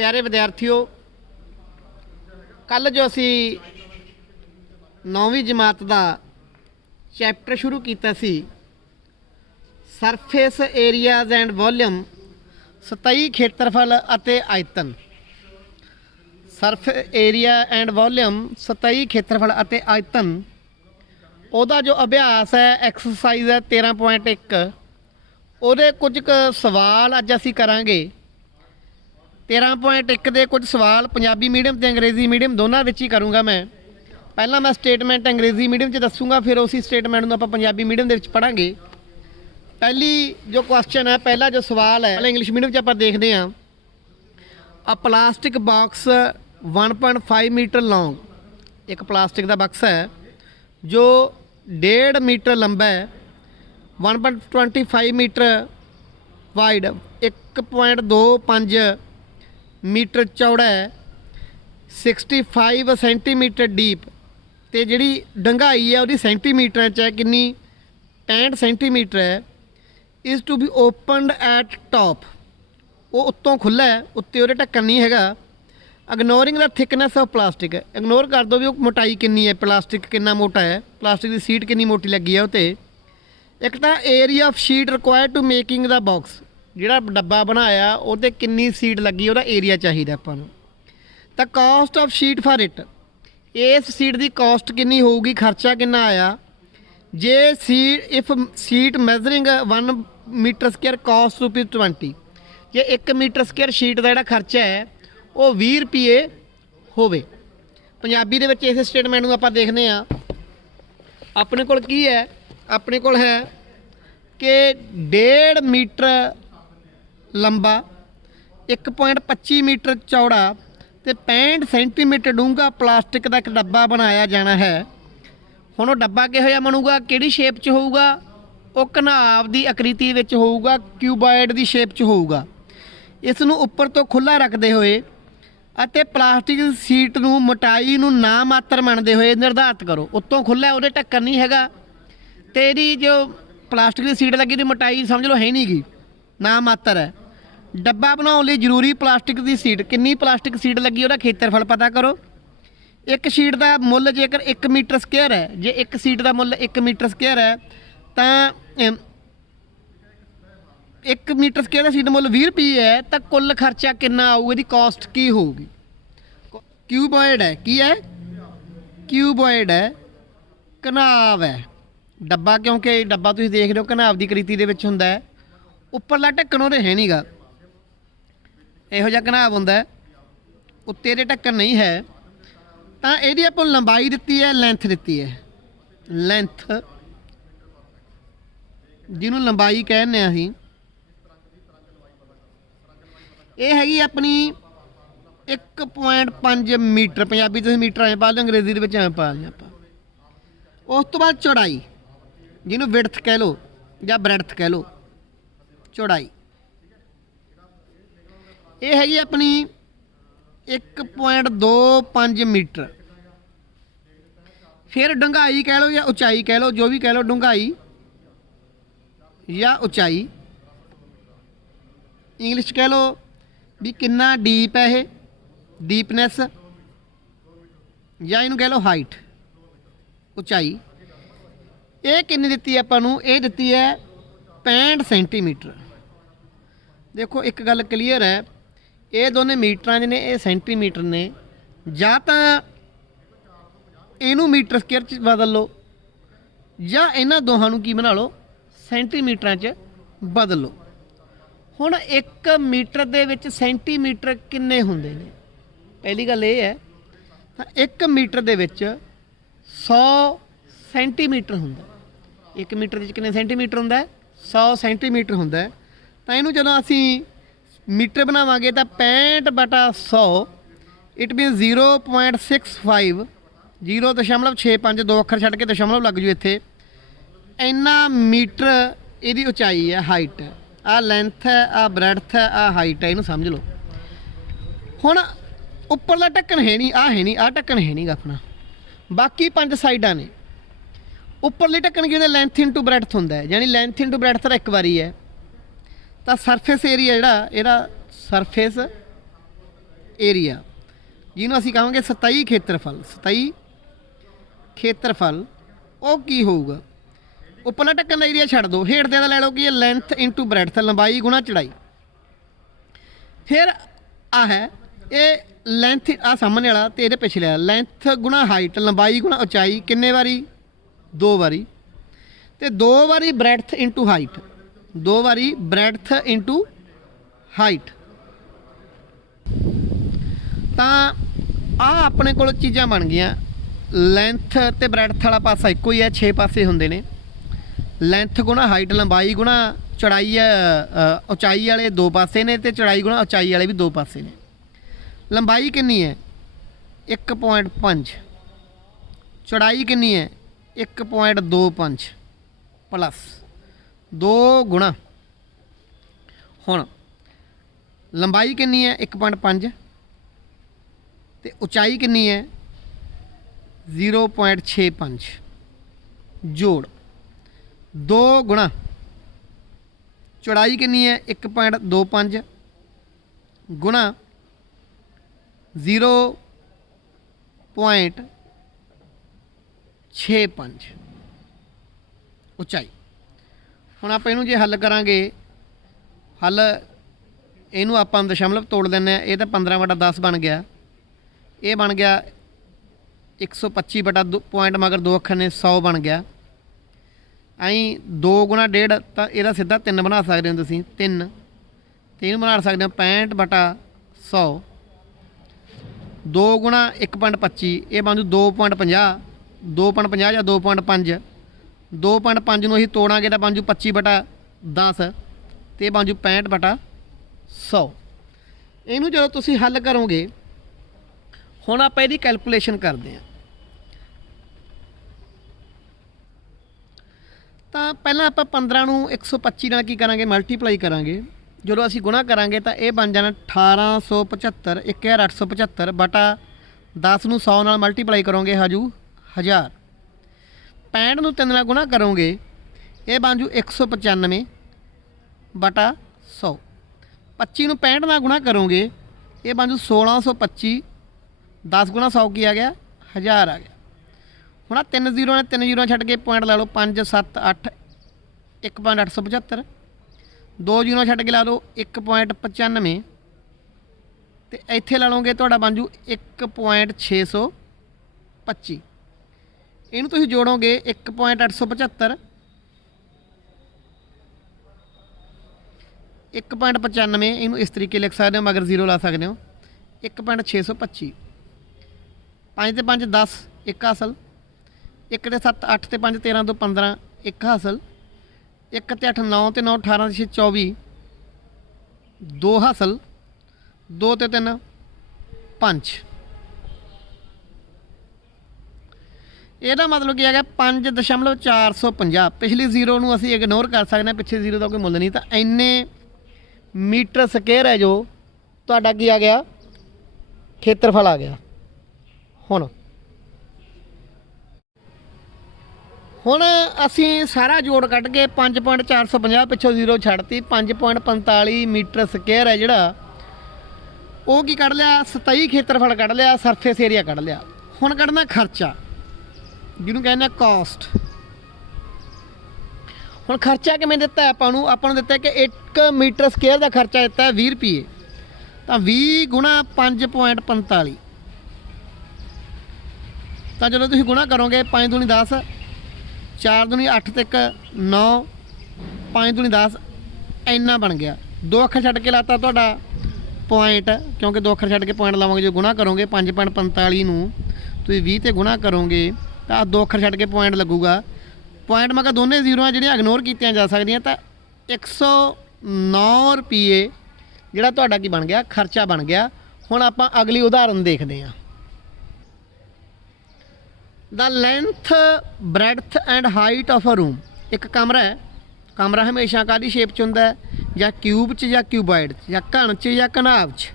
प्यारे विद्यार्थियों, कल जो असी 9वीं जमात का चैप्टर शुरू किया सी सरफेस एरियाज एंड वॉल्यूम, सतही खेत्रफल अते आयतन। सरफ एरिया एंड वॉल्यूम, सतही खेत्रफल अते आयतन, ਉਹਦਾ जो अभ्यास है एक्सरसाइज है 13.1, ਉਹਦੇ ਕੁਝ ਕੁ ਸਵਾਲ ਅੱਜ ਅਸੀਂ ਕਰਾਂਗੇ। 13.1 ਦੇ ਕੁਝ ਸਵਾਲ ਪੰਜਾਬੀ ਮੀਡੀਅਮ ਤੇ ਅੰਗਰੇਜ਼ੀ ਮੀਡੀਅਮ ਦੋਨਾਂ ਵਿੱਚ ਹੀ ਕਰੂੰਗਾ मैं। ਪਹਿਲਾਂ ਮੈਂ ਸਟੇਟਮੈਂਟ ਅੰਗਰੇਜ਼ੀ ਮੀਡੀਅਮ 'ਚ ਦੱਸੂਗਾ, ਫਿਰ ਉਸੇ ਸਟੇਟਮੈਂਟ ਨੂੰ ਆਪਾਂ ਪੰਜਾਬੀ ਮੀਡੀਅਮ ਦੇ ਵਿੱਚ ਪੜਾਂਗੇ। ਪਹਿਲੀ ਜੋ ਕੁਐਸਚਨ ਹੈ, ਪਹਿਲਾ ਜੋ ਸਵਾਲ ਹੈ, ਪਹਿਲਾਂ ਇੰਗਲਿਸ਼ ਮੀਡੀਅਮ 'ਚ ਆਪਾਂ ਦੇਖਦੇ ਹਾਂ। ਆ ਪਲਾਸਟਿਕ ਬਾਕਸ 1.5 मीटर लॉन्ग, एक प्लास्टिक का बक्सा है जो 1.5 मीटर लंबा है, 1.25 मीटर वाइड, 1.25 मीटर चौड़ा है, 65 सेंटीमीटर डीप, तो जी डंगाई है वो सेंटीमीटर च है, किन्नी 65 सेंटीमीटर है। Is to be opened at top, वो उत्तों खुला है, उत्ते वो ढक्कन नहीं हैगा। Ignoring the thickness of plastic, ignore कर दो भी वो मोटाई कितनी है, प्लास्टिक कितना मोटा है, प्लास्टिक की सीट कितनी मोटी लगी है उत्ते। एक तो area of sheet required to making the box, जिहड़ा डब्बा बनाया उहते कितनी सीट लगी, उहदा एरिया चाहिए आपां नूं। तो cost of sheet for it, इस सीट की कॉस्ट कितनी होगी, खर्चा कितना आया। जे seat if seat measuring 1 metre square cost ₹20, जे 1 मीटर स्क्वेयर शीट का जिहड़ा खर्चा है वो 20 रुपये होवे। पंजाबी दे विच इस स्टेटमेंट नूं आपां देखदे हां। अपने कोल की है, अपने कोल है कि 1.5 मीटर लंबा, 1.25 मीटर चौड़ा ते 65 सेंटीमीटर डूंगा प्लास्टिक का एक डब्बा बनाया जाना है। हुण वो डब्बा किहो जिहा बनूगा, किहड़ी शेप च होऊगा, वो घनाव की आकृति विच होऊगा, क्यूबॉइड की शेप च होऊगा। इस नूं उपर तो खुला रखते हुए ਅਤੇ प्लास्टिक सीट ਨੂੰ मोटाई ਨੂੰ ना मात्र ਮੰਨਦੇ ਹੋਏ निर्धारित करो। उत्तों खुला ਉਹਦੇ ਢੱਕਣ नहीं हैगा, तेरी जो प्लास्टिक की सीट लगी, मोटाई समझ लो है नहीं गी, ना मात्र है। डब्बा बनाने लिए जरूरी प्लास्टिक की सीट, कितनी प्लास्टिक सीट लगी ਉਹਦਾ खेत्रफल पता करो। एक सीट का मुੱਲ जेकर 1 मीटर स्क्वेयर है, जे एक सीट का मुੱਲ 1 मीटर स्क्वेयर है तो 1 मीटर स्क्वेयर का सीट मुੱਲ 20 रुपये है, तो कुल खर्चा कितना आऊगा, इसकी कॉस्ट की होगी। क्यूबॉइड है, की है, क्यूबॉइड है, घनाव है डब्बा, क्योंकि डब्बा तुसीं देख रहे हो घनाव की आकृति दे विच हुंदा है। उपरला ढक्कन उहदे है नहीं गा, इहो जिहा घनाव हुंदा है, उत्ते इहदे ढक्कन नहीं है। तो इहदी आपां नूं लंबाई दित्ती है, लेंथ दित्ती है, लेंथ जिहनूं लंबाई कहने असीं, ये हैगी अपनी 1.5 मीटर। पंजाबी तुसीं मीटर ऐ पा लो, अंग्रेजी दे विच ऐ पा लिया आपां। उस तो बाद चौड़ाई, जिन्हों विड्थ कह लो या ब्रैड्थ कह लो, चौड़ाई ये हैगी अपनी 1.25 मीटर। फिर डूंघाई कह लो या उचाई कह लो, जो भी कह लो, डूंघाई या उचाई, इंग्लिश कह लो भी कितना डीप है ये, डीपनैस, या इनू कह लो हाइट, उचाई। ये कितनी दित्ती है आपां नूं, ये दित्ती है 65 सेंटीमीटर। देखो एक गल क्लीयर है, ये दोनों मीटर ने, ये सेंटीमीटर ने, या तो इनू मीटर स्क्वेयर च बदल लो, या इन्हां दोहां नूं की बना लो, सेंटीमीटर च बदल लो। हुण 1 मीटर दे विच सेंटीमीटर किन्ने हुंदे ने, पहली गल ये है। तो 1 मीटर दे विच 100 सेंटीमीटर हुंदा, 1 मीटर दे विच किन्ने सेंटीमीटर हुंदा है, 100 सेंटीमीटर हुंदा है। तो इनू जदों असीं मीटर बनावांगे तो 65/100, इट मीन 0.65, 0.65, 2 अखर छड्ड के दशमलव लग जू इत्थे, इन्ना मीटर इहदी उचाई है, हाइट है। आ लेंथ है, आ ब्रैड्थ है, आ हाइट है, इनू समझ लो। हुण उपरला ढक्कन है नहीं, आ है नहीं, आ ढक्कन है नहीं अपना, बाकी 5 साइडां ने। उपरली ढक्कन की लेंथ इंटू ब्रैड्थ हुंदा है, यानी लेंथ इंटू ब्रैड्थ तो एक बारी है। तो सरफेस एरिया जिहड़ा इहदा सरफेस ਏਰੀਆ, ਜਿਹਨੂੰ ਅਸੀਂ ਕਹਾਂਗੇ ਸਤਾਈ ਖੇਤਰਫਲ। ਸਤਾਈ ਖੇਤਰਫਲ ਉਹ ਕੀ ਹੋਊਗਾ? ਉੱਪਰਲਾ ਢੱਕਣ ਦਾ ਏਰੀਆ ਛੱਡ ਦਿਓ, ਹੇਠ ਦਾ ਲੈ ਲਓ ਕਿ ਇਹ ਲੈਂਥ ਇੰਟੂ ਬ੍ਰੈਡਥ, ਲੰਬਾਈ ਗੁਣਾ ਚੜਾਈ। ਫਿਰ ਆ ਹੈ ਇਹ ਲੈਂਥ, ਆ ਸਾਹਮਣੇ ਵਾਲਾ ਤੇ ਇਹਦੇ ਪਿਛਲੇ ਵਾਲਾ, ਲੈਂਥ ਗੁਣਾ ਹਾਈਟ, ਲੰਬਾਈ ਗੁਣਾ ਉਚਾਈ। ਕਿੰਨੇ ਵਾਰੀ? 2 ਵਾਰੀ। ਤੇ 2 ਵਾਰੀ ਬ੍ਰੈਡਥ ਇੰਟੂ ਹਾਈਟ, 2 ਵਾਰੀ ਬ੍ਰੈਡਥ ਇੰਟੂ ਹਾਈਟ। ਤਾਂ ਆ ਆਪਣੇ ਕੋਲ ਚੀਜ਼ਾਂ ਬਣ ਗਈਆਂ। ਲੈਂਥ ਤੇ ਬ੍ਰੈਡਥ ਵਾਲਾ ਪਾਸਾ ਇੱਕੋ ਹੀ ਹੈ, 6 ਪਾਸੇ ਹੁੰਦੇ ਨੇ। ਲੈਂਥ ਗੁਣਾ ਹਾਈਟ, ਲੰਬਾਈ ਗੁਣਾ ਚੜਾਈ ਉਚਾਈ ਵਾਲੇ 2 ਪਾਸੇ ਨੇ, ਤੇ ਚੜਾਈ ਗੁਣਾ ਉਚਾਈ ਵਾਲੇ ਵੀ 2 ਪਾਸੇ ਨੇ। ਲੰਬਾਈ ਕਿੰਨੀ ਹੈ? 1.5। ਚੜਾਈ ਕਿੰਨੀ ਹੈ? 1.25 ਪਲੱਸ 2 ਗੁਣਾ। ਹੁਣ ਲੰਬਾਈ ਕਿੰਨੀ ਹੈ? 1.5 ਤੇ ਉਚਾਈ ਕਿੰਨੀ ਹੈ? 0.65 ਜੋੜ 2 ਗੁਣਾ। ਚੌੜਾਈ ਕਿੰਨੀ ਹੈ? 1.25 ਗੁਣਾ 0.65 ਉਚਾਈ। ਹੁਣ ਆਪਾਂ ਇਹਨੂੰ ਜੇ ਹੱਲ ਕਰਾਂਗੇ, ਹੱਲ ਇਹਨੂੰ ਆਪਾਂ ਦਸ਼ਮਲਵ ਤੋੜ ਦਿੰਦੇ ਹਾਂ। ਇਹ ਤਾਂ 15/10 ਬਣ ਗਿਆ। ਇਹ ਬਣ ਗਿਆ 125/2 ਪੁਆਇੰਟ ਮਗਰ 2 ਅੱਖਰ ਨੇ 100 ਬਣ ਗਿਆ। ਐਂ 2 ਗੁਣਾ 1.5 ਤਾਂ ਇਹਦਾ ਸਿੱਧਾ 3 ਬਣਾ ਸਕਦੇ ਹੋ ਤੁਸੀਂ, 3 ਤੇ ਇਹਨੂੰ ਬਣਾ ਸਕਦੇ ਹੋ 65/100। 2 ਗੁਣਾ 1.25 ਇਹ ਬਣ ਜੂ 2.50। 2.50 ਜਾਂ 2.5, 2.5 ਨੂੰ ਅਸੀਂ ਤੋੜਾਂਗੇ ਤਾਂ ਬਣ ਜੂ 25/10 ਤੇ ਇਹ ਬਣ ਜੂ 65/100। ਇਹਨੂੰ ਜਦੋਂ ਤੁਸੀਂ ਹੱਲ ਕਰੋਗੇ, ਹੁਣ ਆਪਾਂ ਇਹਦੀ ਕੈਲਕੂਲੇਸ਼ਨ ਕਰਦੇ ਹਾਂ। ਤਾਂ ਪਹਿਲਾਂ ਆਪਾਂ 15 ਨੂੰ 125 ਨਾਲ ਕੀ ਕਰਾਂਗੇ? ਮਲਟੀਪਲਾਈ ਕਰਾਂਗੇ। ਜਦੋਂ ਅਸੀਂ ਗੁਣਾ ਕਰਾਂਗੇ ਤਾਂ ਇਹ ਬਣ ਜਾਣਾ 1875, 1875 ਬਟਾ 10 ਨੂੰ 100 ਨਾਲ ਮਲਟੀਪਲਾਈ ਕਰੋਗੇ ਹਜੂ 1000। 65 ਨੂੰ 3 ਨਾਲ ਗੁਣਾ ਕਰੋਗੇ ਇਹ ਬਣ ਜੂ 195 ਬਟਾ 100। 25 ਨੂੰ 65 ਨਾਲ ਗੁਣਾ ਕਰੋਗੇ ਇਹ ਬਣ ਜੂ 1625। 10 ਗੁਣਾ 100 ਕੀ ਆ ਗਿਆ? 1000 ਆ ਗਿਆ। ਹੁਣ ਆ 3 ਜ਼ੀਰੋ ਨੇ, 3 ਜ਼ੀਰੋ ਛੱਡ ਕੇ ਪੁਆਇੰਟ ਲਾ ਲਓ 5 7 8 1.875। 2 ਜ਼ੀਰੋ ਛੱਡ ਕੇ ਲਾ ਲਓ 1.95 ਤੇ ਇੱਥੇ ਲਾ ਲਓਗੇ ਤੁਹਾਡਾ ਬਣ ਜੂ 1.625। ਇਹਨੂੰ ਤੁਸੀਂ ਜੋੜੋਗੇ 1.875 1.95। ਇਹਨੂੰ ਇਸ ਤਰੀਕੇ ਲਿਖ ਸਕਦੇ ਹੋ, ਮਗਰ ਜ਼ੀਰੋ ਲਾ ਸਕਦੇ ਹੋ। 1.625। 5 ਤੇ 5 10 1 ਹਾਸਲ। 1 ਤੇ 7 8 ਤੇ 5 13 ਤੋਂ 15 1 ਹਾਸਲ। 1 ਤੇ 8 9 ਤੇ 9 18 ਤੇ 6 24 2 ਹਾਸਲ। 2 ਤੇ 3 5। ਇਹਦਾ ਮਤਲਬ ਕੀ ਹੈਗਾ? 5.450। ਪਿਛਲੀ ਜ਼ੀਰੋ ਨੂੰ ਅਸੀਂ ਇਗਨੋਰ ਕਰ ਸਕਦੇ ਹਾਂ, ਪਿੱਛੇ ਜ਼ੀਰੋ ਦਾ ਕੋਈ ਮੁੱਲ ਨਹੀਂ। ਤਾਂ ਇੰਨੇ ਮੀਟਰ ਸਕੁਅਰ ਹੈ ਜੋ ਤੁਹਾਡਾ ਕੀ ਆ ਗਿਆ? ਖੇਤਰਫਲ ਆ ਗਿਆ। ਹੁਣ ਅਸੀਂ ਸਾਰਾ ਜੋੜ ਕੱਢ ਕੇ 5.450 ਪਿੱਛੋਂ ਜ਼ੀਰੋ ਛੱਡਤੀ, 5.45 ਮੀਟਰ ਸਕੁਅਰ ਹੈ ਜਿਹੜਾ ਉਹ ਕੀ ਕੱਢ ਲਿਆ? 27 ਖੇਤਰਫਲ ਕੱਢ ਲਿਆ, ਸਰਫੇਸ ਏਰੀਆ ਕੱਢ ਲਿਆ। ਹੁਣ ਕੱਢਣਾ ਖਰਚਾ, ਜਿਹਨੂੰ ਕਹਿੰਦੇ ਕਾਸਟ। ਹੁਣ ਖਰਚਾ ਕਿਵੇਂ ਦਿੱਤਾ ਆਪਾਂ ਨੂੰ? ਆਪਾਂ ਨੂੰ ਦਿੱਤਾ ਕਿ 1 ਮੀਟਰ ਸਕੁਅਰ ਦਾ ਖਰਚਾ ਦਿੱਤਾ ਹੈ 20 ਰੁਪਏ। ਤਾਂ 20 ਗੁਣਾ 5.45। ਤਾਂ ਜਦੋਂ ਤੁਸੀਂ ਗੁਣਾ ਕਰੋਗੇ 5 ਦੂਣੀ 10, 4 ਦੂਣੀ 8 ਤੇ 1 9, 5 ਦੂਣੀ 10 ਇੰਨਾ ਬਣ ਗਿਆ। 2 ਅੱਖਰ ਛੱਡ ਕੇ ਲਾਤਾ ਤੁਹਾਡਾ ਪੁਆਇੰਟ, ਕਿਉਂਕਿ 2 ਅੱਖਰ ਛੱਡ ਕੇ ਪੁਆਇੰਟ ਲਾਵਾਂਗੇ। ਜੋ ਗੁਣਾ ਕਰੋਗੇ 5.45 ਨੂੰ ਤੁਸੀਂ 20 ਤੇ ਗੁਣਾ ਕਰੋਗੇ ਤਾਂ 2 ਅੱਖਰ ਛੱਡ ਕੇ ਪੁਆਇੰਟ ਲੱਗੂਗਾ। ਪੁਆਇੰਟ ਮਗਾ ਦੋਨੇ ਜ਼ੀਰੋਆਂ ਜਿਹੜੀਆਂ ਇਗਨੋਰ ਕੀਤੀਆਂ ਜਾ ਸਕਦੀਆਂ। ਤਾਂ 109 ਰੁਪਏ ਜਿਹੜਾ ਤੁਹਾਡਾ ਕੀ ਬਣ ਗਿਆ? ਖਰਚਾ ਬਣ ਗਿਆ। ਹੁਣ ਆਪਾਂ ਅਗਲੀ ਉਦਾਹਰਨ ਦੇਖਦੇ ਹਾਂ। The length breadth and height of a room. ਇੱਕ ਕਮਰਾ ਹੈ। ਕਮਰਾ ਹਮੇਸ਼ਾ ਕਾਹਦੀ ਸ਼ੇਪ 'ਚ ਹੁੰਦਾ? ਜਾਂ ਕਿਊਬ 'ਚ ਜਾਂ ਕਿਊਬਾਇਡ 'ਚ ਜਾਂ ਘਣ 'ਚ ਜਾਂ ਘਨਾਬ 'ਚ।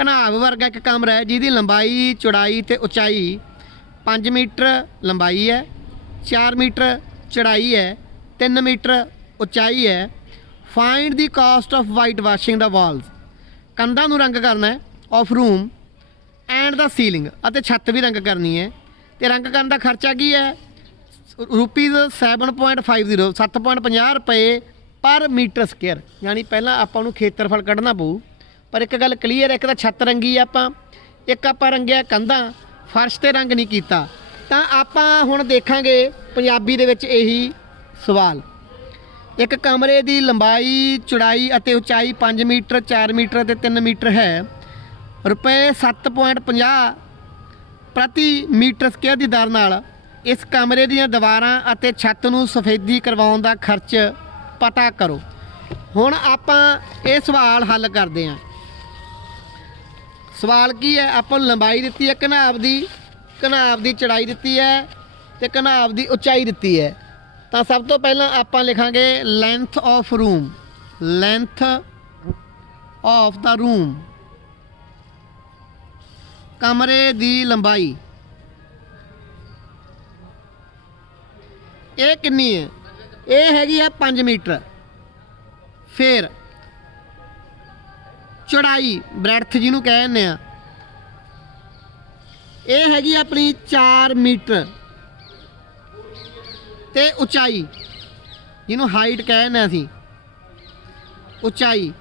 ਘਨਾਬ ਵਰਗਾ ਇੱਕ ਕਮਰਾ ਹੈ ਜਿਹਦੀ ਲੰਬਾਈ ਚੌੜਾਈ ਤੇ ਉਚਾਈ 5 ਮੀਟਰ ਲੰਬਾਈ ਹੈ, 4 ਮੀਟਰ ਚੌੜਾਈ ਹੈ, 3 ਮੀਟਰ ਉਚਾਈ ਹੈ। Find the cost of white washing the walls. ਕੰਧਾਂ ਨੂੰ ਰੰਗ ਕਰਨਾ ਹੈ of room and the ceiling ਅਤੇ ਛੱਤ ਵੀ ਰੰਗ ਕਰਨੀ ਹੈ। ਤੇ ਰੰਗ ਕਰਨ ਦਾ ਖਰਚਾ ਕੀ ਹੈ? ਰੁਪੀਜ਼ 7.50 7.50 ਰੁਪਏ ਪਰ ਮੀਟਰ ਸਕੁਅਰ। ਯਾਨੀ ਪਹਿਲਾਂ ਆਪਾਂ ਨੂੰ ਖੇਤਰਫਲ ਕੱਢਣਾ ਪਊ। ਪਰ ਇੱਕ ਗੱਲ ਕਲੀਅਰ, ਇੱਕ ਤਾਂ ਛੱਤ ਰੰਗੀ ਆਪਾਂ, ਇੱਕ ਆਪਾਂ ਰੰਗਿਆ ਕੰਧਾਂ, ਫਰਸ਼ ਤੇ ਰੰਗ ਨਹੀਂ ਕੀਤਾ। ਤਾਂ ਆਪਾਂ ਹੁਣ ਦੇਖਾਂਗੇ ਪੰਜਾਬੀ ਦੇ ਵਿੱਚ ਇਹੀ ਸਵਾਲ। ਇੱਕ ਕਮਰੇ ਦੀ ਲੰਬਾਈ, ਚੌੜਾਈ ਅਤੇ ਉਚਾਈ 5 ਮੀਟਰ, 4 ਮੀਟਰ ਅਤੇ 3 ਮੀਟਰ ਹੈ। ਰੁਪਏ 7.50 ਪ੍ਰਤੀ ਮੀਟਰ ਸਕੁਅਰ ਦੀ ਦਰ ਨਾਲ ਇਸ ਕਮਰੇ ਦੀਆਂ ਦੀਵਾਰਾਂ ਅਤੇ ਛੱਤ ਨੂੰ ਸਫੇਦੀ ਕਰਵਾਉਣ ਦਾ ਖਰਚ ਪਤਾ ਕਰੋ। ਹੁਣ ਆਪਾਂ ਇਹ ਸਵਾਲ ਹੱਲ ਕਰਦੇ ਹਾਂ। ਸਵਾਲ ਕੀ ਹੈ? ਆਪਾਂ ਨੂੰ ਲੰਬਾਈ ਦਿੱਤੀ ਹੈ ਘਨਾਬ ਦੀ ਚੌੜਾਈ ਦਿੱਤੀ ਹੈ ਤੇ ਘਨਾਬ ਦੀ ਉਚਾਈ ਦਿੱਤੀ ਹੈ। ਤਾਂ ਸਭ ਤੋਂ ਪਹਿਲਾਂ ਆਪਾਂ ਲਿਖਾਂਗੇ length of room, length of the room, ਕਮਰੇ ਦੀ ਲੰਬਾਈ ਇਹ ਕਿੰਨੀ ਹੈ? ਇਹ ਹੈਗੀ ਹੈ 5 ਮੀਟਰ। ਫਿਰ ਚੌੜਾਈ, ਬ੍ਰੈਡਥ ਜਿਹਨੂੰ ਕਹਿੰਦੇ ਆ, ਇਹ ਹੈਗੀ ਆਪਣੀ 4 ਮੀਟਰ। ਤੇ ਉਚਾਈ ਜਿਹਨੂੰ ਹਾਈਟ ਕਹਿੰਦੇ ਅਸੀਂ, ਉਚਾਈ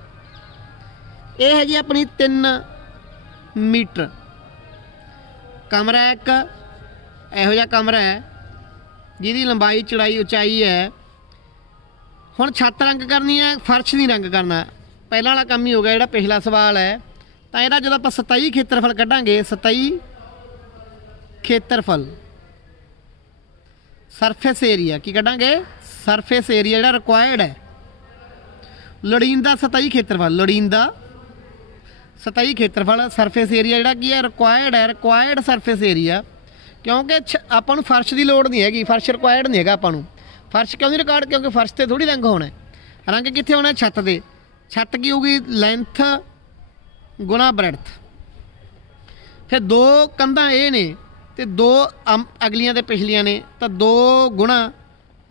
ਇਹ ਹੈਗੀ ਆਪਣੀ 3 ਮੀਟਰ। ਕਮਰਾ ਇੱਕ ਇਹੋ ਜਿਹਾ ਕਮਰਾ ਹੈ ਜਿਹਦੀ ਲੰਬਾਈ, ਚੌੜਾਈ, ਉਚਾਈ ਹੈ। ਹੁਣ ਛੱਤ ਰੰਗ ਕਰਨੀ ਹੈ, ਫਰਸ਼ ਨਹੀਂ ਰੰਗ ਕਰਨਾ। ਪਹਿਲਾਂ ਵਾਲਾ ਕੰਮ ਹੀ ਹੋ ਗਿਆ ਜਿਹੜਾ ਪਿਛਲਾ ਸਵਾਲ ਹੈ। ਤਾਂ ਇਹਦਾ ਜਦੋਂ ਆਪਾਂ 27 ਖੇਤਰਫਲ ਕੱਢਾਂਗੇ, 27 ਖੇਤਰਫਲ, ਸਰਫੇਸ ਏਰੀਆ ਕੀ ਕੱਢਾਂਗੇ? ਸਰਫੇਸ ਏਰੀਆ ਜਿਹੜਾ ਰਿਕੁਆਇਰਡ ਹੈ। ਲੋੜੀਂਦਾ 27 ਖੇਤਰਫਲ, ਲੋੜੀਂਦਾ 27 ਖੇਤਰਫਲ, ਸਰਫੇਸ ਏਰੀਆ ਜਿਹੜਾ ਕੀ ਹੈ? ਰਿਕੁਆਇਰਡ ਹੈ। ਰਿਕੁਆਇਰਡ ਸਰਫੇਸ ਏਰੀਆ, ਕਿਉਂਕਿ ਆਪਾਂ ਨੂੰ ਫਰਸ਼ ਦੀ ਲੋੜ ਨਹੀਂ ਹੈਗੀ, ਫਰਸ਼ ਰਿਕੁਆਇਰਡ ਨਹੀਂ ਹੈਗਾ ਆਪਾਂ ਨੂੰ। ਫਰਸ਼ ਕਿਉਂ ਨਹੀਂ ਰਿਕਾਰਡ? ਕਿਉਂਕਿ ਫਰਸ਼ ਤੇ ਥੋੜੀ ਰੰਗ ਹੋਣਾ। ਰੰਗ ਕਿੱਥੇ ਹੋਣਾ? ਛੱਤ ਦੇ। ਛੱਤ ਕੀ ਹੋਊਗੀ? ਲੈਂਥ ਗੁਣਾ ਬ੍ਰੈਡਥ। ਫਿਰ 2 ਕੰਧਾਂ ਇਹ ਨੇ ਤੇ 2 ਅਗਲੀਆਂ ਤੇ ਪਿਛਲੀਆਂ ਨੇ, ਤਾਂ 2 ਗੁਣਾ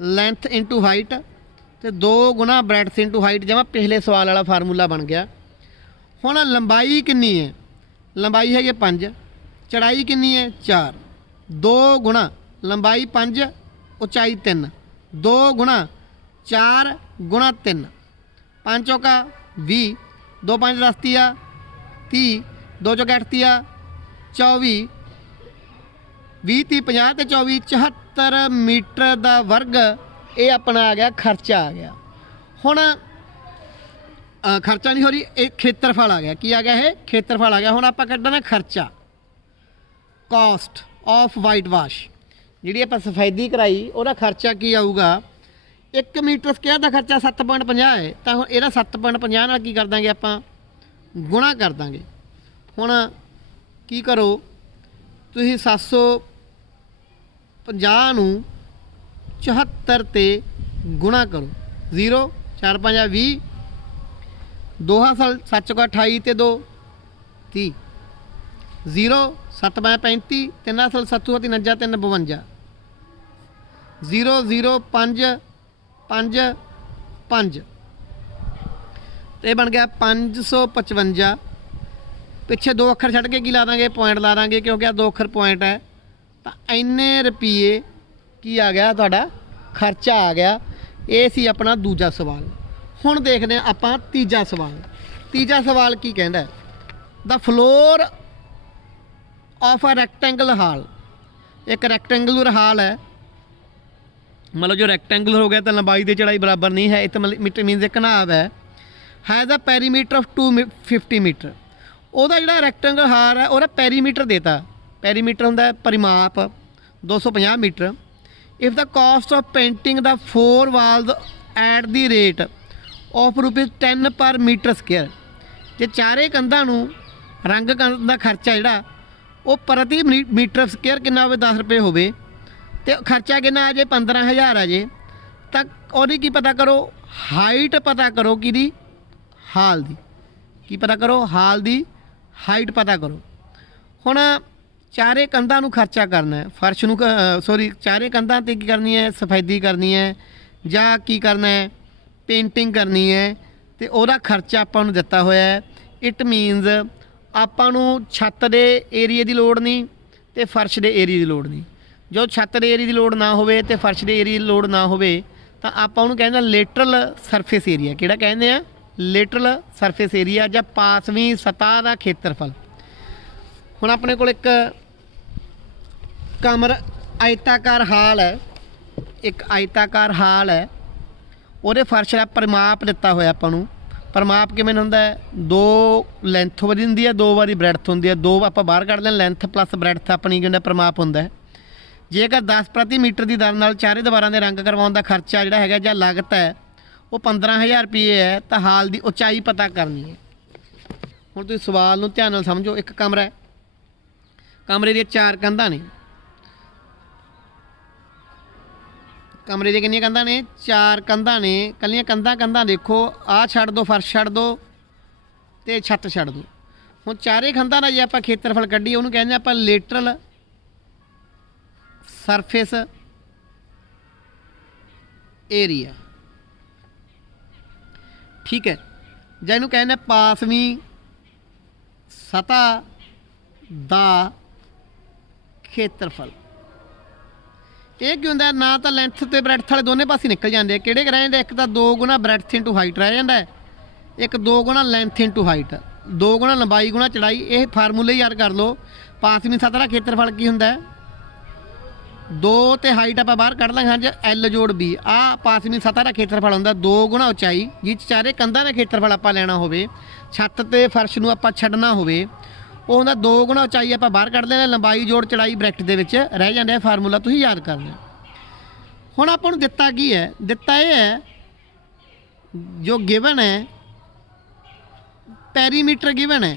ਲੈਂਥ ਇੰਟੂ ਹਾਈਟ ਤੇ 2 ਗੁਣਾ ਬ੍ਰੈਡਥ ਇੰਟੂ ਹਾਈਟ, ਜਿਵੇਂ ਪਿਛਲੇ ਸਵਾਲ ਵਾਲਾ ਫਾਰਮੂਲਾ ਬਣ ਗਿਆ। ਹੁਣ ਲੰਬਾਈ ਕਿੰਨੀ ਹੈ? ਲੰਬਾਈ ਹੈਗੀ 5, ਚੌੜਾਈ ਕਿੰਨੀ ਹੈ? 4। 2 ਗੁਣਾ ਲੰਬਾਈ 5, ਉਚਾਈ 3, 2 ਗੁਣਾ 4 ਗੁਣਾ 3, 5 ਚੌਕਾ 20, 2 5 10 ਤੀਆ 30, 2 ਚੌਕਾ 8 ਤੀਆ 24, 20 30 50 ਤੇ 24 74 ਮੀਟਰ ਦਾ ਵਰਗ। ਇਹ ਆਪਣਾ ਆ ਗਿਆ ਖਰਚਾ ਆ ਗਿਆ। ਹੁਣ ਖਰਚਾ ਨਹੀਂ ਹੋ ਰਹੀ, ਇਹ ਖੇਤਰਫਲ ਆ ਗਿਆ। ਕੀ ਆ ਗਿਆ? ਇਹ ਖੇਤਰਫਲ ਆ ਗਿਆ। ਹੁਣ ਆਪਾਂ ਕੱਢਣਾ ਖਰਚਾ, ਕਾਸਟ ਆਫ ਵਾਈਟ ਵਾਸ਼, ਜਿਹੜੀ ਆਪਾਂ ਸਫੈਦੀ ਕਰਾਈ ਉਹਦਾ ਖਰਚਾ ਕੀ ਆਊਗਾ? 1 ਮੀਟਰ ਸਕੁਅਰ ਦਾ ਖਰਚਾ 7.50 ਹੈ। ਤਾਂ ਹੁਣ ਇਹਦਾ 7.50 ਨਾਲ ਕੀ ਕਰ ਦਾਂਗੇ ਆਪਾਂ? ਗੁਣਾ ਕਰ ਦਾਂਗੇ। ਹੁਣ ਕੀ ਕਰੋ ਤੁਸੀਂ? 750 ਨੂੰ 74 ਤੇ ਗੁਣਾ ਕਰੋ। 0 4 5 20, 2 7 28 ਤੇ 2 30, 0 7 35 3 7 49 3 52, 0 0 5 5 5 ਤੇ ਬਣ ਗਿਆ 555। ਪਿੱਛੇ 2 ਅੱਖਰ ਛੱਡ ਕੇ ਕੀ ਲਾ ਦਾਂਗੇ? ਪੁਆਇੰਟ ਲਾ ਦਾਂਗੇ, ਕਿਉਂਕਿ ਆ 2 ਅੱਖਰ ਪੁਆਇੰਟ ਹੈ। ਤਾਂ ਇੰਨੇ ਰੁਪਏ ਕੀ ਆ ਗਿਆ? ਤੁਹਾਡਾ ਖਰਚਾ ਆ ਗਿਆ। ਇਹ ਸੀ ਆਪਣਾ ਦੂਜਾ ਸਵਾਲ। ਹੁਣ ਦੇਖਦੇ ਹਾਂ ਆਪਾਂ ਤੀਜਾ ਸਵਾਲ। ਤੀਜਾ ਸਵਾਲ ਕੀ ਕਹਿੰਦਾ? ਦਾ ਫਲੋਰ ਆਫ ਅ ਰੈਕਟੈਂਗਲ ਹਾਲ। ਇੱਕ ਰੈਕਟੈਂਗੂਲਰ ਹਾਲ ਹੈ, मतलब जो रैक्टेंगुलर हो गया तो लंबाई की चौड़ाई बराबर नहीं है। इतना मीटर मीनस एक घनाब है द पैरीमीटर ऑफ 250 मीटर। ਉਹਦਾ ਜਿਹੜਾ ਰੈਕਟੈਂਗਲ ਹਾਰ ਹੈ ਉਹਦਾ ਪੈਰੀਮੀਟਰ ਦੇਤਾ। ਪੈਰੀਮੀਟਰ ਹੁੰਦਾ ਪਰਿਮਾਪ 250 metre. If the cost of painting the 4 walls at the rate of ₹10 per metre square. ਜੇ ਚਾਰੇ ਕੰਧਾਂ ਨੂੰ ਰੰਗ ਕਰਨ ਦਾ ਖਰਚਾ ਜਿਹੜਾ ਉਹ ਪ੍ਰਤੀ ਮੀਟਰ ਸਕੁਅਰ ਕਿੰਨਾ ਹੋਵੇ? 10 ਰੁਪਏ ਹੋਵੇ। ਤੇ ਖਰਚਾ ਕਿੰਨਾ ਆ ਜੇ? 15,000 ਆ ਜੇ। ਤਾਂ ਉਹਦੀ ਕੀ ਪਤਾ ਕਰੋ? ਹਾਈਟ ਪਤਾ ਕਰੋ। ਕਿਹਦੀ? ਹਾਲ ਦੀ। ਕੀ ਪਤਾ ਕਰੋ? ਹਾਲ ਦੀ ਹਾਈਟ ਪਤਾ ਕਰੋ। ਹੁਣ ਚਾਰੇ ਕੰਧਾਂ ਨੂੰ ਖਰਚਾ ਕਰਨਾ ਹੈ, ਫਰਸ਼ ਨੂੰ ਸੌਰੀ ਚਾਰੇ ਕੰਧਾਂ 'ਤੇ ਕੀ ਕਰਨੀ ਹੈ? ਸਫੈਦੀ ਕਰਨੀ ਹੈ ਜਾਂ ਕੀ ਕਰਨਾ ਹੈ? ਪੇਂਟਿੰਗ ਕਰਨੀ ਹੈ। ਤੇ ਉਹਦਾ ਖਰਚਾ ਆਪਾਂ ਨੂੰ ਦਿੱਤਾ ਹੋਇਆ ਹੈ। ਇਟ ਮੀਨਸ ਆਪਾਂ ਨੂੰ ਛੱਤ ਦੇ ਏਰੀਏ ਦੀ ਲੋੜ ਨਹੀਂ ਤੇ ਫਰਸ਼ ਦੇ ਏਰੀਏ ਦੀ ਲੋੜ ਨਹੀਂ। ਜੋ ਛੱਤ ਦੇ ਏਰੀਏ ਦੀ ਲੋੜ ਨਾ ਹੋਵੇ ਤੇ ਫਰਸ਼ ਦੇ ਏਰੀਏ ਦੀ ਲੋੜ ਨਾ ਹੋਵੇ ਤਾਂ ਆਪਾਂ ਉਹਨੂੰ ਕਹਿੰਦੇ ਲੇਟਰਲ ਸਰਫੇਸ ਏਰੀਆ। ਕਿਹੜਾ ਕਹਿੰਦੇ ਆ? ਲੇਟਰਲ ਸਰਫੇਸ ਏਰੀਆ ਜਾਂ ਪਾਸਵੀਂ ਸਤਹ ਦਾ ਖੇਤਰਫਲ। ਹੁਣ ਆਪਣੇ ਕੋਲ ਇੱਕ ਕਮਰ ਆਇਤਾਕਾਰ ਹਾਲ ਹੈ, ਇੱਕ ਆਇਤਾਕਾਰ ਹਾਲ ਹੈ, ਉਹਦੇ ਫਰਸ਼ ਦਾ ਪਰਿਮਾਪ ਦਿੱਤਾ ਹੋਇਆ ਆਪਾਂ ਨੂੰ। ਪਰਿਮਾਪ ਕਿਵੇਂ ਹੁੰਦਾ ਹੈ? 2 ਲੈਂਥ ਵਧੀ ਹੁੰਦੀ ਹੈ, 2 ਵਾਰੀ ਬ੍ਰੈਡਥ ਹੁੰਦੀ ਹੈ। 2 ਆਪਾਂ ਬਾਹਰ ਕੱਢ ਲੈਣ, ਲੈਂਥ ਪਲੱਸ ਬ੍ਰੈਡਥ ਆਪਣੀ ਜਿਹੜਾ ਪਰਿਮਾਪ ਹੁੰਦਾ ਹੈ। ਜੇਕਰ 10 ਪ੍ਰਤੀ ਮੀਟਰ ਦੀ ਦਰ ਨਾਲ ਚਾਰੇ ਦੀਵਾਰਾਂ ਦੇ ਰੰਗ ਕਰਵਾਉਣ ਦਾ ਖਰਚਾ ਜਿਹੜਾ ਹੈਗਾ ਜਾਂ ਲਾਗਤ ਹੈ ਉਹ 15,000 ਰੁਪਏ ਹੈ, ਤਾਂ ਹਾਲ ਦੀ ਉਚਾਈ ਪਤਾ ਕਰਨੀ ਹੈ। ਹੁਣ ਤੁਸੀਂ ਸਵਾਲ ਨੂੰ ਧਿਆਨ ਨਾਲ ਸਮਝੋ। ਇੱਕ ਕਮਰਾ ਹੈ, ਕਮਰੇ ਦੀਆਂ 4 ਕੰਧਾਂ ਨੇ। ਕਮਰੇ ਦੀਆਂ ਕਿੰਨੀਆਂ ਕੰਧਾਂ ਨੇ? 4 ਕੰਧਾਂ ਨੇ। ਕੱਲੀਆਂ ਕੰਧਾਂ ਦੇਖੋ, ਆਹ ਛੱਡ ਦਿਓ, ਫਰਸ਼ ਛੱਡ ਦਿਓ ਤੇ ਛੱਤ ਛੱਡ ਦਿਓ। ਹੁਣ ਚਾਰੇ ਕੰਧਾਂ ਦਾ ਜੇ ਆਪਾਂ ਖੇਤਰਫਲ ਕੱਢੀਏ ਉਹਨੂੰ ਕਹਿੰਦੇ ਆਪਾਂ ਲੇਟਰਲ ਸਰਫੇਸ ਏਰੀਆ। ਠੀਕ ਹੈ, ਜਾਂ ਇਹਨੂੰ ਕਹਿੰਦੇ ਪਾਸਵੀਂ ਸਤਹ ਦਾ ਖੇਤਰਫਲ। ਇਹ ਕੀ ਹੁੰਦਾ? ਨਾ ਤਾਂ ਲੈਂਥ ਤੇ ਬ੍ਰੈਡਥ ਵਾਲੇ ਦੋਨੇ ਪਾਸੇ ਨਿਕਲ ਜਾਂਦੇ ਆ। ਕਿਹੜੇ ਰਹਿ ਜਾਂਦੇ? ਇੱਕ ਤਾਂ 2 ਗੁਣਾ ਬ੍ਰੈਡਥ ਇੰਟੂ ਹਾਈਟ ਰਹਿ ਜਾਂਦਾ ਹੈ, ਇੱਕ 2 ਗੁਣਾ ਲੈਂਥ ਇੰਟੂ ਹਾਈਟ, 2 ਗੁਣਾ ਲੰਬਾਈ ਗੁਣਾ ਚੜਾਈ। ਇਹ ਫਾਰਮੂਲੇ ਯਾਦ ਕਰ ਲਓ। ਪਾਸਵੀਂ ਸਤਹ ਦਾ ਖੇਤਰਫਲ ਕੀ ਹੁੰਦਾ ਹੈ? 2 ਤੇ ਹਾਈਟ ਆਪਾਂ ਬਾਹਰ ਕੱਢ ਲਾਂਗੇ, ਹਾਂਜੀ, L ਜੋੜ B। ਆਹ ਪਾਸਵੀਂ ਸਤਹ ਦਾ ਖੇਤਰਫਲ ਹੁੰਦਾ 2 ਗੁਣਾ ਉਚਾਈ। ਜਿਸ ਚਾਰੇ ਕੰਧਾਂ ਦਾ ਖੇਤਰਫਲ ਆਪਾਂ ਲੈਣਾ ਹੋਵੇ, ਛੱਤ ਤੇ ਫਰਸ਼ ਨੂੰ ਆਪਾਂ ਛੱਡਣਾ ਹੋਵੇ, ਉਹ ਹੁੰਦਾ 2 ਗੁਣਾ ਉਚਾਈ ਆਪਾਂ ਬਾਹਰ ਕੱਢ ਲੈਣਾ, ਲੰਬਾਈ ਜੋੜ ਚੜਾਈ ਬ੍ਰੈਕਟ ਦੇ ਵਿੱਚ ਰਹਿ ਜਾਂਦਾ। ਫਾਰਮੂਲਾ ਤੁਸੀਂ ਯਾਦ ਕਰ ਲਿਓ। ਹੁਣ ਆਪਾਂ ਨੂੰ ਦਿੱਤਾ ਕੀ ਹੈ? ਦਿੱਤਾ ਇਹ ਹੈ ਜੋ ਗਿਵਨ ਹੈ ਪੈਰੀਮੀਟਰ ਗਿਵਨ ਹੈ।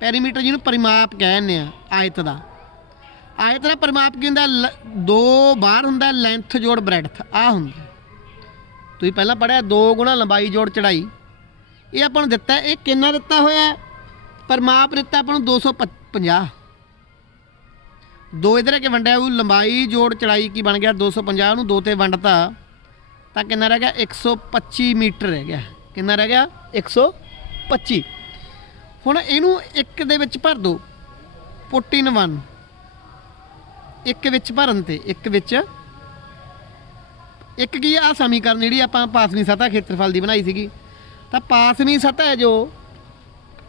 ਪੈਰੀਮੀਟਰ ਜਿਹਨੂੰ ਪਰਿਮਾਪ ਕਹਿੰਦੇ ਆ ਆਇਤ ਦਾ। ਆਇਤ ਦਾ ਪਰਿਮਾਪ ਕੀ ਹੁੰਦਾ? 2 ਬਾਹਰ ਹੁੰਦਾ, ਲੈਂਥ ਜੋੜ ਬ੍ਰੈਡਥ ਆਹ ਹੁੰਦਾ। ਤੁਸੀਂ ਪਹਿਲਾਂ ਪੜ੍ਹਿਆ 2 ਗੁਣਾ ਲੰਬਾਈ ਜੋੜ ਚੜਾਈ। ਇਹ ਆਪਾਂ ਨੂੰ ਦਿੱਤਾ। ਇਹ ਕਿੰਨਾ ਦਿੱਤਾ ਹੋਇਆ? ਪਰਿਮਾਪ ਦਿੱਤਾ ਆਪਾਂ ਨੂੰ 250। 2 ਇਧਰ ਕੇ ਵੰਡਿਆ ਉਹ ਲੰਬਾਈ ਜੋੜ ਚੜਾਈ ਕੀ ਬਣ ਗਿਆ? 250 ਨੂੰ 2 ਤੇ ਵੰਡਤਾ ਤਾਂ ਕਿੰਨਾ ਰਹਿ ਗਿਆ? 125 ਮੀਟਰ ਰਹਿ ਗਿਆ। ਕਿੰਨਾ ਰਹਿ ਗਿਆ? 125। ਹੁਣ ਇਹਨੂੰ ਇੱਕ ਦੇ ਵਿੱਚ ਭਰ ਦਿਓ, ਪੁੱਟ ਇਨ 1। ਇੱਕ ਵਿੱਚ ਭਰਨ ਤੇ ਇੱਕ ਵਿੱਚ ਇੱਕ ਕੀ ਆ ਸਮੀਕਰਨ ਜਿਹੜੀ ਆਪਾਂ ਪਾਸਵੀਂ ਸਤਹ ਖੇਤਰਫਲ ਦੀ ਬਣਾਈ ਸੀਗੀ। ਤਾਂ ਪਾਸਵੀਂ ਸਤਹ ਹੈ ਜੋ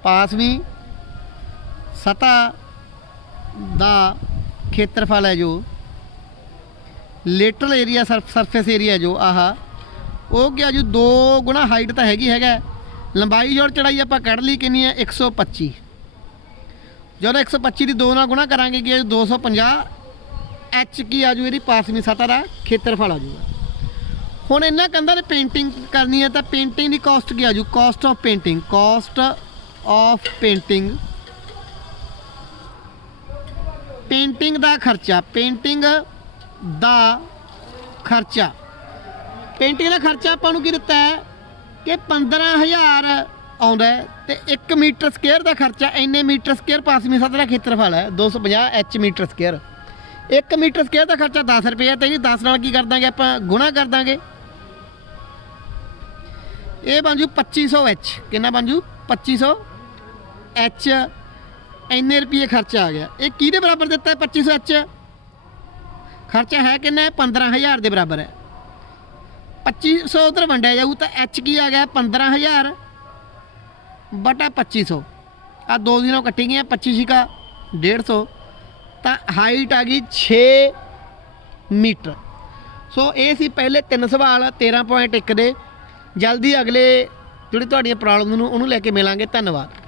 ਪਾਸਵੀਂ ਸਤਹ ਦਾ ਖੇਤਰਫਲ ਹੈ ਜੋ ਲੇਟਰਲ ਏਰੀਆ ਸਰਫੇਸ ਏਰੀਆ ਜੋ ਆਹ ਉਹ क्या जो 2 गुणा हाइट तो हैगा, लंबाई जोड़ चढ़ाई आप कढ़ ली कितनी है 125। जो 125 की 2 ਨਾਲ गुणा करांगे कि 250 एच की आजू ये पासवीं सतह का खेत्रफल आजूगा। हुण इन्हां कंधां ते पेंटिंग करनी है तो पेंटिंग की कॉस्ट की आजू? Cost of painting. Cost of painting, painting का खर्चा। पेंटिंग का खर्चा, पेंटिंग का खर्चा आपां की दिता है कि 15,000 आउंदा है। तो 1 मीटर स्केयर का खर्चा इन्ने मीटर स्केयर पासवीं सतह का खेत्रफल है 250 एच मीटर स्केयर। 1 मीटर स्केयर का खर्चा 10 रुपये है। तो ये 10 नाल की कर देंगे आप गुणा कर देंगे, ये बन जू 2500 एच। कितना बन जू 2500 एच। इन्ने रुपये खर्चा आ गया। ये किहदे बराबर दिता है 2500 एच? खर्चा है कितना है 15,000 के बराबर है। 2500 उधर वंडिया जाऊ तो एच की आ गया 15,000 बटा 2500। आ 2 दिनों कटी गई 25 का 150। तो हाइट आ गई 6 मीटर। सो ये सी पहले 3 सवाल 13.1 दे। जल्दी अगले जिहड़ी तुहाडियां प्रॉब्लम नूं उहनूं लैके मिलांगे। धन्यवाद।